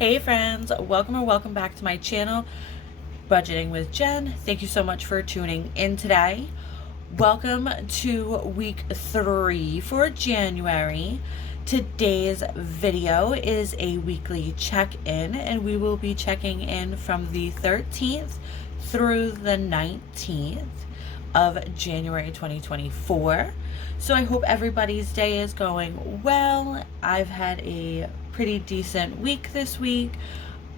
Hey friends, welcome or welcome back to my channel, Budgeting with Jen. Thank you so much for tuning in today. Welcome to week 3 for January. Today's video is a weekly check-in, and we will be checking in from the 13th through the 19th of January 2024. So I hope everybody's day is going well. I've had a pretty decent week this week.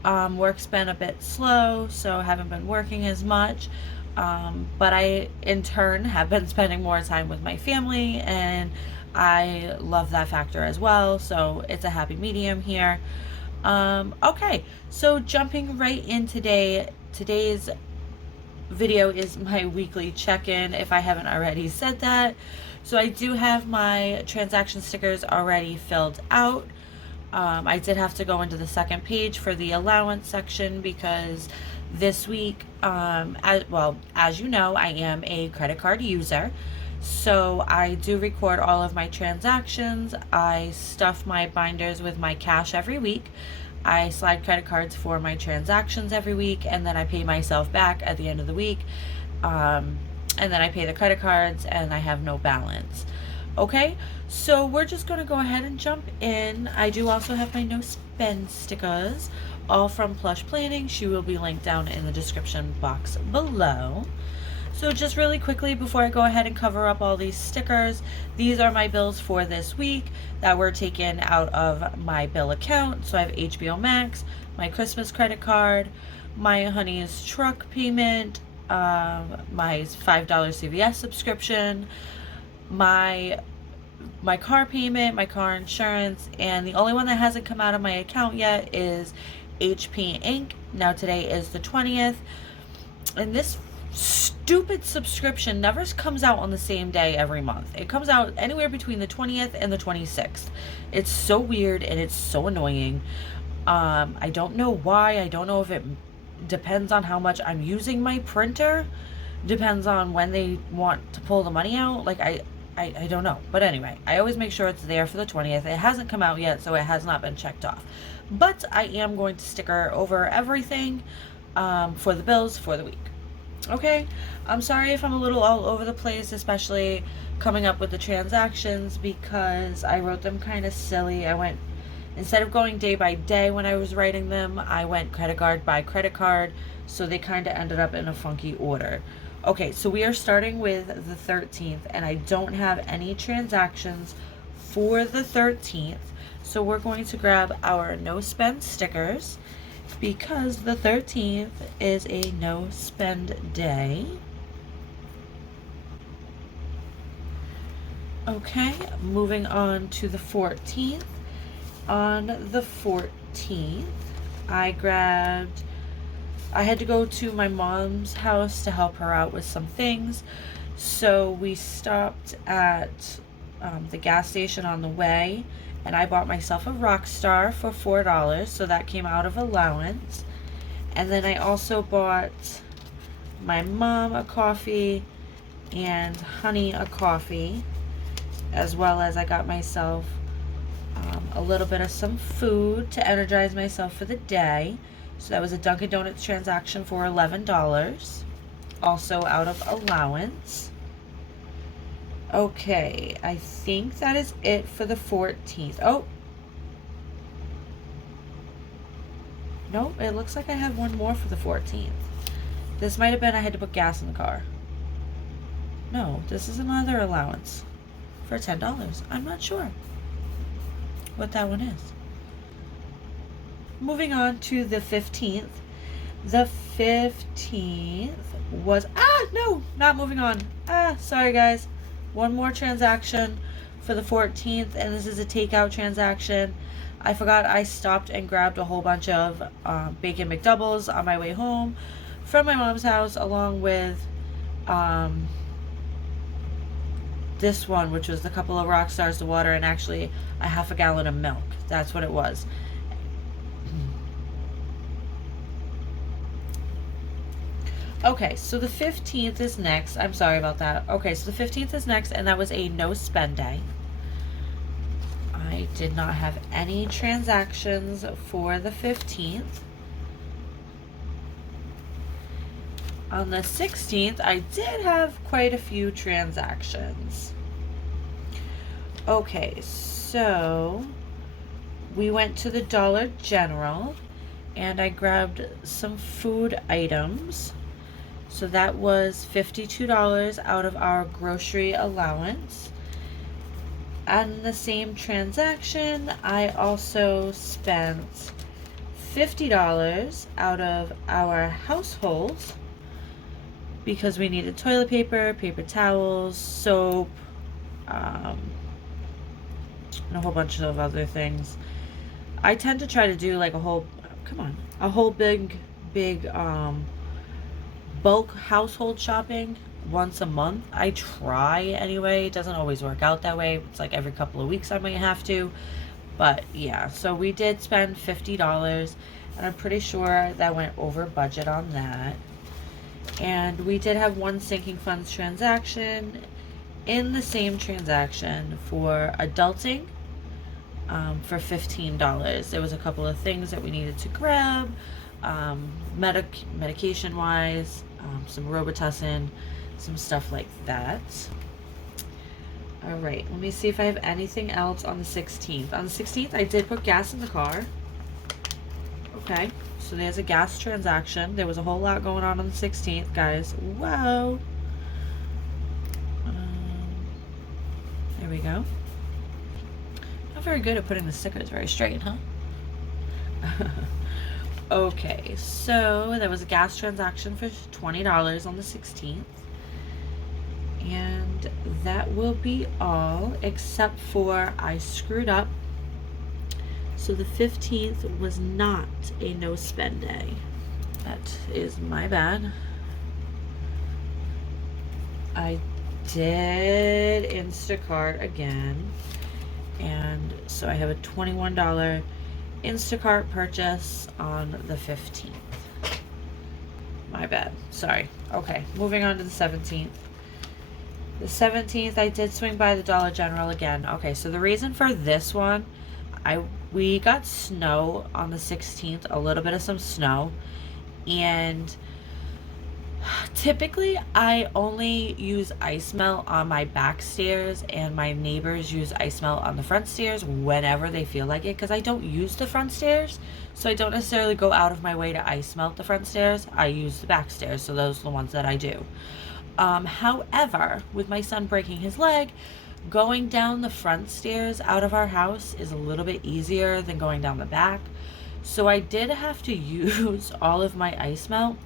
Work's been a bit slow, so I haven't been working as much. But I, in turn, have been spending more time with my family, and I love that factor as well. So it's a happy medium here. Okay, so jumping right in today's video is my weekly check-in, if I haven't already said that. So I do have my transaction stickers already filled out. I did have to go into the second page for the allowance section because this week, as you know, I am a credit card user. So I do record all of my transactions. I stuff my binders with my cash every week. I slide credit cards for my transactions every week, and then I pay myself back at the end of the week. And then I pay the credit cards, and I have no balance. Okay, so we're just going to go ahead and jump in. I do also have my no spend stickers, all from Plush Planning. She will be linked down in the description box below. So just really quickly, before I go ahead and cover up all these stickers, these are my bills for this week that were taken out of my bill account. So I have HBO Max, my Christmas credit card, my honey's truck payment, my $5 CVS subscription, my car payment, my car insurance, and the only one that hasn't come out of my account yet is HP Inc. Now today is the 20th, and this stupid subscription never comes out on the same day every month. It comes out anywhere between the 20th and the 26th. It's so weird and it's so annoying. I don't know why. I don't know if it depends on how much I'm using my printer. Depends on when they want to pull the money out. Like, I don't know. But anyway, I always make sure it's there for the 20th. It hasn't come out yet, so it has not been checked off. But I am going to sticker over everything for the bills for the week. Okay, I'm sorry if I'm a little all over the place, especially coming up with the transactions, because I wrote them kind of silly. Instead of going day by day when I was writing them, I went credit card by credit card, so they kind of ended up in a funky order. Okay, so we are starting with the 13th, and I don't have any transactions for the 13th, so we're going to grab our no spend stickers, because the 13th is a no spend day. Okay, moving on to the 14th. On the 14th, I had to go to my mom's house to help her out with some things. So we stopped at the gas station on the way, and I bought myself a Rockstar for $4, so that came out of allowance. And then I also bought my mom a coffee and honey a coffee, as well as I got myself a little bit of some food to energize myself for the day. So that was a Dunkin' Donuts transaction for $11, also out of allowance. Okay, I think that is it for the 14th. Oh, no, it looks like I have one more for the 14th. This might have been I had to put gas in the car. No, this is another allowance for $10. I'm not sure what that one is. Moving on to the 15th. The 15th was, no, not moving on. Sorry guys. One more transaction for the 14th, and this is a takeout transaction. I forgot I stopped and grabbed a whole bunch of bacon McDoubles on my way home from my mom's house, along with this one, which was a couple of Rockstars to water, and actually a half a gallon of milk. That's what it was. Okay, so the 15th is next. I'm sorry about that. Okay, so the 15th is next, and that was a no spend day. I I did not have any transactions for the 15th. On the 16th, I did have quite a few transactions. Okay, so we went to the Dollar General and I grabbed some food items. So that was $52 out of our grocery allowance. On the same transaction, I also spent $50 out of our households because we needed toilet paper, paper towels, soap, and a whole bunch of other things. I tend to try to do like a whole big bulk household shopping once a month. I try anyway. It doesn't always work out that way. It's like every couple of weeks I might have to. But yeah, so we did spend $50 and I'm pretty sure that went over budget on that. And we did have one sinking funds transaction in the same transaction for adulting for $15. There was a couple of things that we needed to grab, medication wise, some Robitussin, some stuff like that. All right, let me see if I have anything else on the 16th. On the 16th, I did put gas in the car. Okay, so there's a gas transaction. There was a whole lot going on the 16th, guys. Whoa. There we go. Not very good at putting the stickers very straight, huh? Okay, so there was a gas transaction for $20 on the 16th. And that will be all, except for I screwed up. So the 15th was not a no spend day. That is my bad. I did Instacart again. And so I have a $21 Instacart purchase on the 15th. My bad. Sorry. Okay, moving on to the 17th. The 17th, I did swing by the Dollar General again. Okay, so the reason for this one, we got snow on the 16th, a little bit of some snow, and typically I only use ice melt on my back stairs, and my neighbors use ice melt on the front stairs whenever they feel like it, because I don't use the front stairs, so I don't necessarily go out of my way to ice melt the front stairs. I use the back stairs, so those are the ones that I do. However, with my son breaking his leg, going down the front stairs out of our house is a little bit easier than going down the back. So I did have to use all of my ice melt.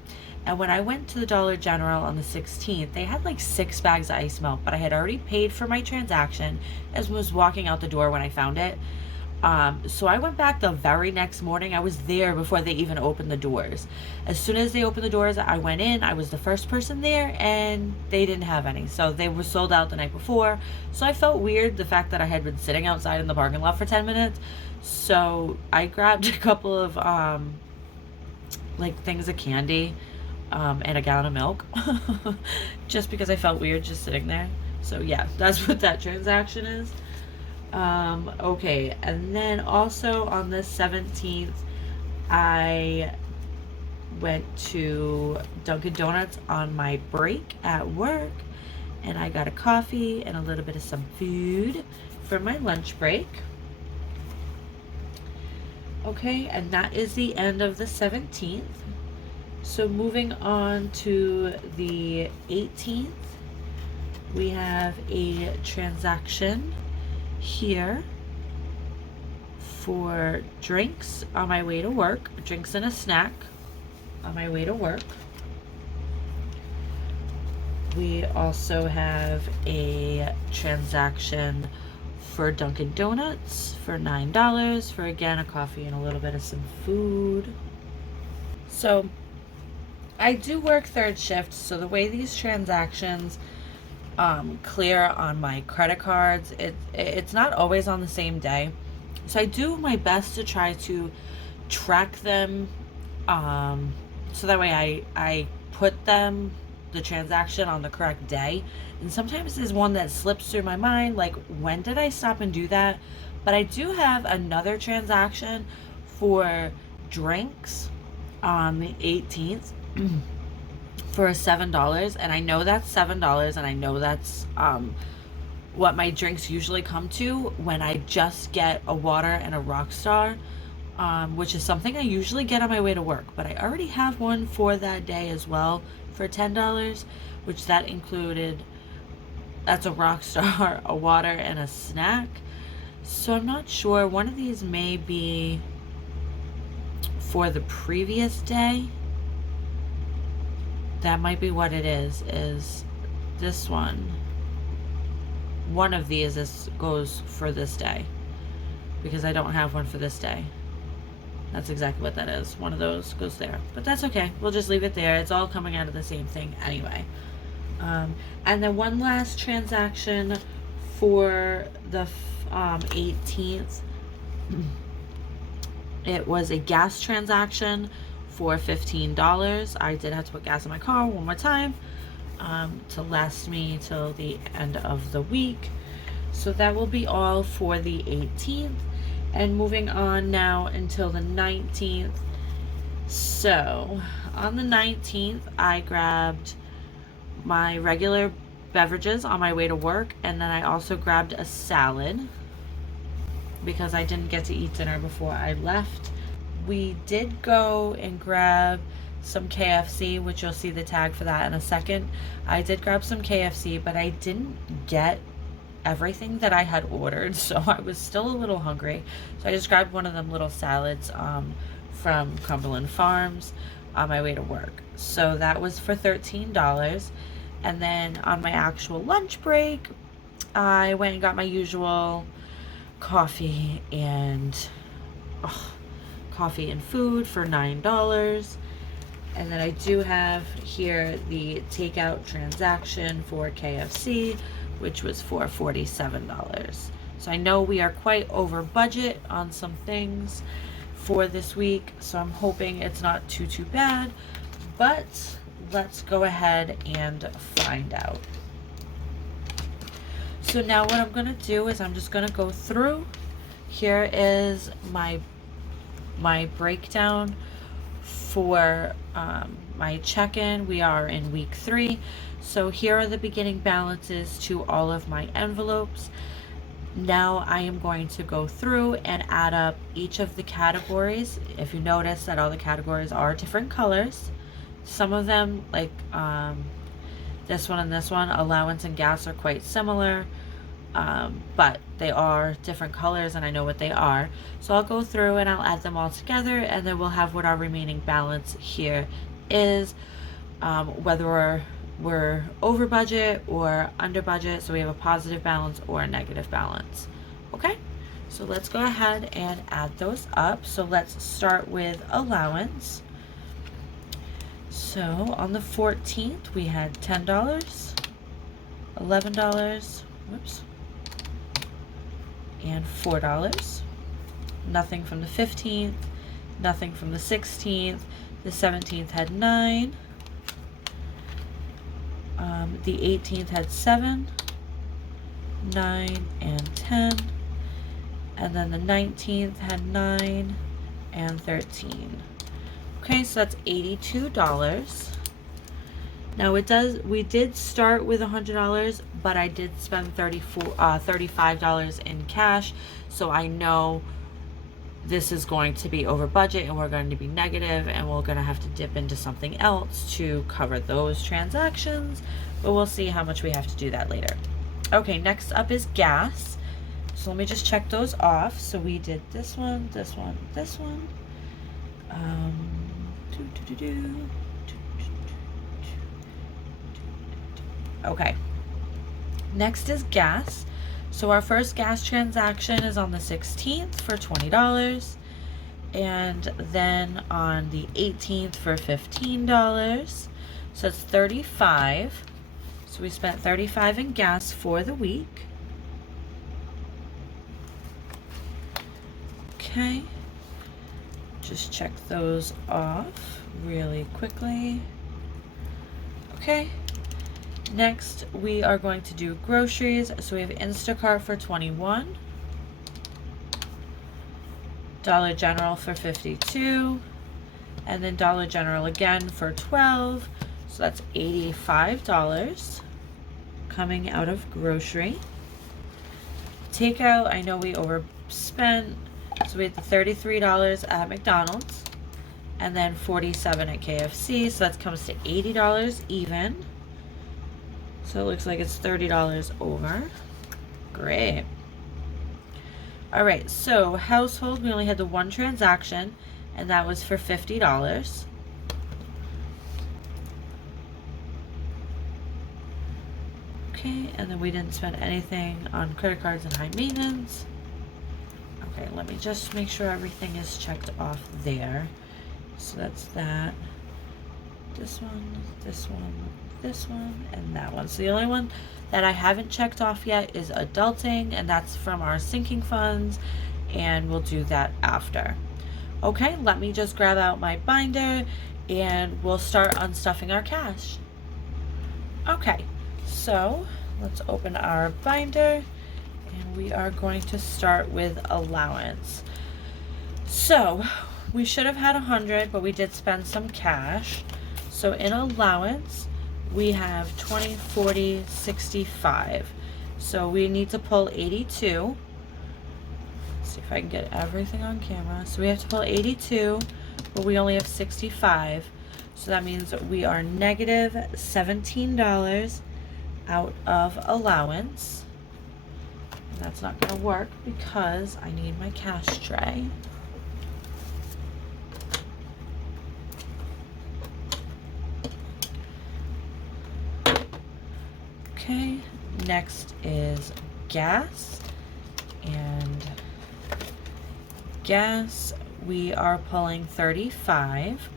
And when I went to the Dollar General on the 16th, they had like 6 bags of ice melt, but I had already paid for my transaction as was walking out the door when I found it. So I went back the very next morning. I was there before they even opened the doors. As soon as they opened the doors, I went in. I was the first person there, and they didn't have any. So they were sold out the night before. So I felt weird, the fact that I had been sitting outside in the parking lot for 10 minutes. So I grabbed a couple of like things of candy and a gallon of milk just because I felt weird just sitting there. So yeah, that's what that transaction is. Okay, and then also on the 17th, I went to Dunkin' Donuts on my break at work, and I got a coffee and a little bit of some food for my lunch break. Okay, and that is the end of the 17th. So moving on to the 18th, we have a transaction here for drinks on my way to work, drinks and a snack on my way to work. We also have a transaction for Dunkin' Donuts for $9 for, again, a coffee and a little bit of some food. So I do work third shift, so the way these transactions clear on my credit cards, it's not always on the same day, so I do my best to try to track them, so that way I put them the transaction on the correct day. And sometimes there's one that slips through my mind, like, when did I stop and do that? But I do have another transaction for drinks on the 18th for $7, and I know that's $7, and I know that's what my drinks usually come to when I just get a water and a Rockstar, which is something I usually get on my way to work. But I already have one for that day as well for $10, which that included, that's a Rockstar, a water, and a snack. So I'm not sure. One of these may be for the previous day. That might be what it is this one. One of these goes for this day, because I don't have one for this day. That's exactly what that is. One of those goes there, but that's okay. We'll just leave it there. It's all coming out of the same thing anyway. And then one last transaction for the 18th. It was a gas transaction for $15. I did have to put gas in my car one more time to last me till the end of the week. So that will be all for the 18th. And moving on now until the 19th. So on the 19th, I grabbed my regular beverages on my way to work, and then I also grabbed a salad because I didn't get to eat dinner before I left. We did go and grab some KFC, which you'll see the tag for that in a second. I did grab some KFC, but I didn't get everything that I had ordered, so I was still a little hungry. So I just grabbed one of them little salads from Cumberland Farms on my way to work. So that was for $13. And then on my actual lunch break, I went and got my usual coffee and food for $9. And then I do have here the takeout transaction for KFC, which was for $47. So I know we are quite over budget on some things for this week, so I'm hoping it's not too bad, but let's go ahead and find out. So now what I'm gonna do is I'm just gonna go through. Here is my breakdown for my check-in. We are in week 3. So here are the beginning balances to all of my envelopes. Now I am going to go through and add up each of the categories. If you notice that all the categories are different colors. Some of them, like this one and this one, allowance and gas, are quite similar, but they are different colors and I know what they are. So I'll go through and I'll add them all together, and then we'll have what our remaining balance here is, whether we're over budget or under budget, so we have a positive balance or a negative balance. Okay, so let's go ahead and add those up. So let's start with allowance. So on the 14th we had $10, $11, whoops, and $4. Nothing from the 15th, nothing from the 16th. The 17th had 9. The 18th had 7, 9, and 10. And then the 19th had 9 and 13. Okay, so that's $82. Now we did start with $100, but I did spend $35 in cash, so I know this is going to be over budget and we're going to be negative, and we're going to have to dip into something else to cover those transactions, but we'll see how much we have to do that later. Okay, next up is gas. So let me just check those off. So we did this one, this one, this one. Okay, next is gas. So our first gas transaction is on the 16th for $20, and then on the 18th for $15. So it's $35. So we spent $35 in gas for the week. Okay, just check those off really quickly. Okay. Next, we are going to do groceries. So we have Instacart for $21, Dollar General for $52, and then Dollar General again for $12. So that's $85 coming out of grocery. Takeout, I know we overspent. So we had the $33 at McDonald's and then $47 at KFC. So that comes to $80 even. So it looks like it's $30 over. Great. All right, so household, we only had the one transaction, and that was for $50. Okay, and then we didn't spend anything on credit cards and high maintenance. Okay, let me just make sure everything is checked off there. So that's that. This one, this one, this one, and that one. So the only one that I haven't checked off yet is adulting, and that's from our sinking funds, and we'll do that after. Okay, let me just grab out my binder and we'll start unstuffing our cash. Okay, so let's open our binder and we are going to start with allowance. So we should have had 100, but we did spend some cash. So in allowance, we have 20, 40, 65. So we need to pull 82. Let's see if I can get everything on camera. So we have to pull 82, but we only have 65. So that means we are negative $17 out of allowance. And that's not going to work because I need my cash tray. Okay, next is gas, and gas we are pulling 35.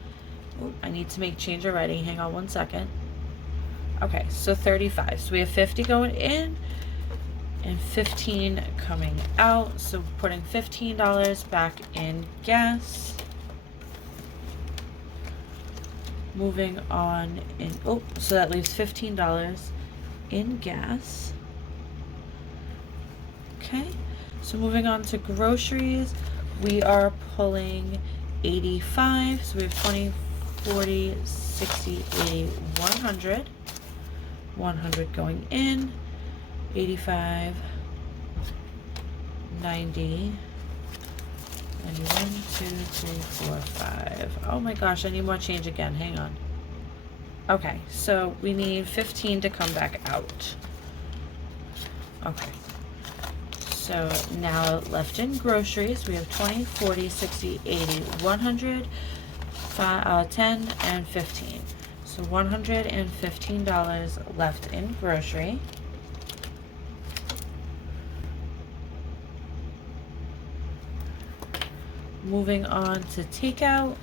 Ooh, I need to make change already. Hang on one second. Okay, so 35. So we have 50 going in and 15 coming out. So putting $15 back in gas. Moving on in, oh, so that leaves $15 in gas. Okay, so moving on to groceries, we are pulling 85. So we have 20, 40, 60, 80, 100. 100 going in, 85, 90, 91, 2, 3, 4, 5. Oh my gosh, I need more change again. Hang on. Okay, so we need 15 to come back out. Okay. So now left in groceries, we have 20, 40, 60, 80, 100, 10, and 15. So $115 left in grocery. Moving on to takeout.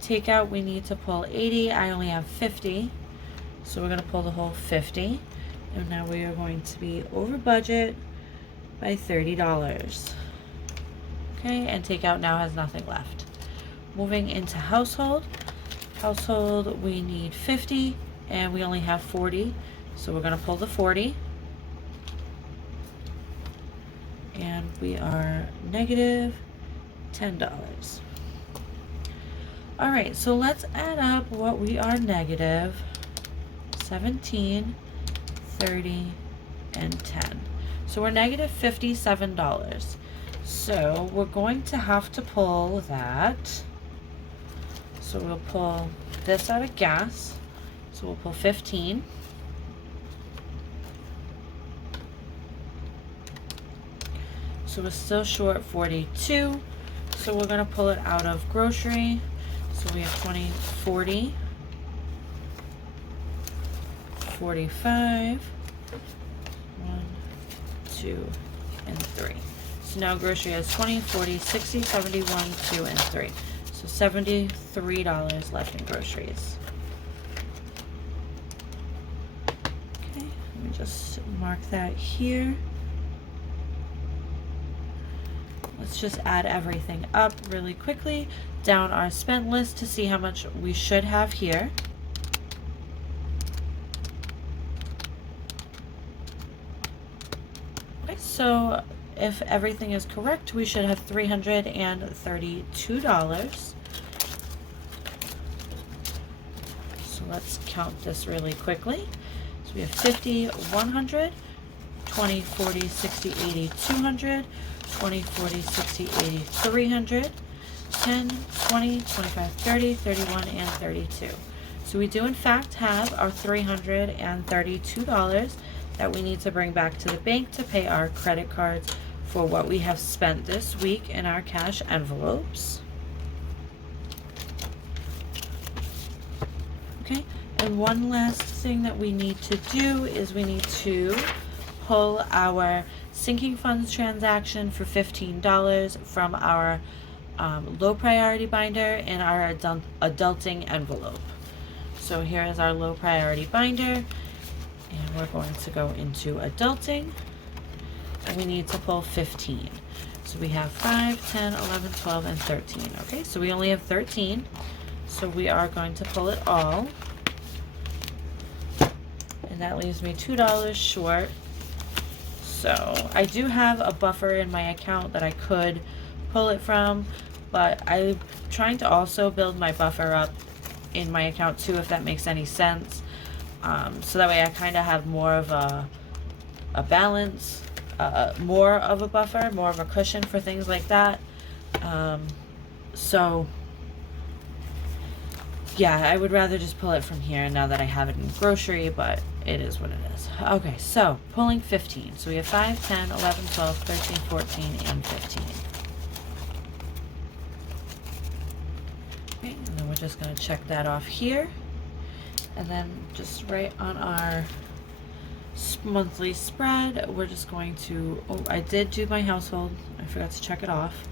Takeout, we need to pull 80. I only have 50. So we're going to pull the whole 50. And now we are going to be over budget by $30. Okay, and takeout now has nothing left. Moving into household. Household, we need 50 and we only have 40. So we're going to pull the 40. And we are negative $10. All right, so let's add up what we are negative. 17, 30, and 10. So we're negative $57. So we're going to have to pull that. So we'll pull this out of gas. So we'll pull 15. So we're still short 42. So we're going to pull it out of grocery. So we have 20, 40, 45, 1, 2, and 3. So now grocery has 20, 40, 60, 71, 2, and 3. So $73 left in groceries. Okay, let me just mark that here. Let's just add everything up really quickly down our spent list to see how much we should have here. So if everything is correct, we should have $332. So let's count this really quickly. So we have 50, 100, 20, 40, 60, 80, 200, 20, 40, 60, 80, 300, 10, 20, 25, 30, 31, and 32. So we do in fact have our $332 that we need to bring back to the bank to pay our credit cards for what we have spent this week in our cash envelopes. Okay, and one last thing that we need to do is we need to pull our sinking funds transaction for $15 from our low priority binder in our adulting envelope. So here is our low priority binder, and we're going to go into adulting, and we need to pull 15. So we have 5, 10, 11, 12, and 13. Okay, so we only have 13. So we are going to pull it all. And that leaves me $2 short. So I do have a buffer in my account that I could pull it from, but I'm trying to also build my buffer up in my account too, if that makes any sense. So that way I kind of have more of a balance, more of a buffer, more of a cushion for things like that. So yeah, I would rather just pull it from here now that I have it in grocery, but it is what it is. Okay, so pulling 15. So we have 5, 10, 11, 12, 13, 14, and 15. Okay, and then we're just going to check that off here. And then just right on our monthly spread, we're just going to, oh, I did do my household. I forgot to check it off.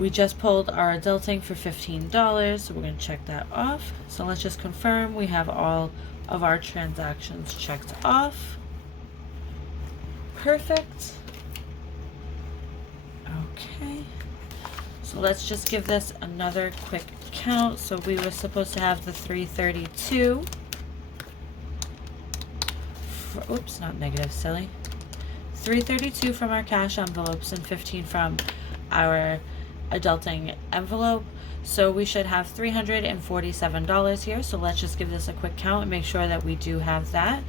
We just pulled our adulting for $15, so we're going to check that off. So let's just confirm we have all of our transactions checked off. Perfect. Okay. So let's just give this another quick count. So we were supposed to have the 332. Oops, not negative, silly. 332 from our cash envelopes and 15 from our adulting envelope. So we should have $347 here. So let's just give this a quick count and make sure that we do have that.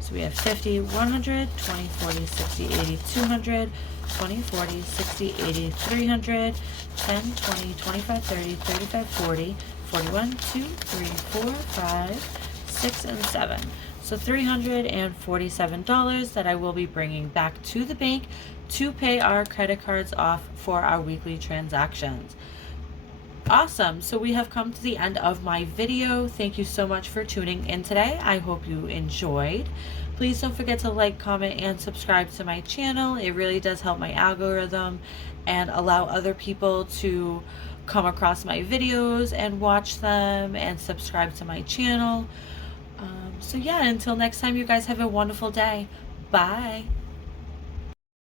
So we have 50, 100, 20, 40, 60, 80, 200, 20, 40, 60, 80, 300, 10, 20, 25, 30, 35, 40, 41, 2, 3, 4, 5, 6, and 7. So $347 that I will be bringing back to the bank to pay our credit cards off for our weekly transactions. Awesome. So we have come to the end of my video. Thank you so much for tuning in today. I hope you enjoyed. Please don't forget to like, comment, and subscribe to my channel. It really does help my algorithm and allow other people to come across my videos and watch them and subscribe to my channel. So yeah, until next time, you guys have a wonderful day. Bye.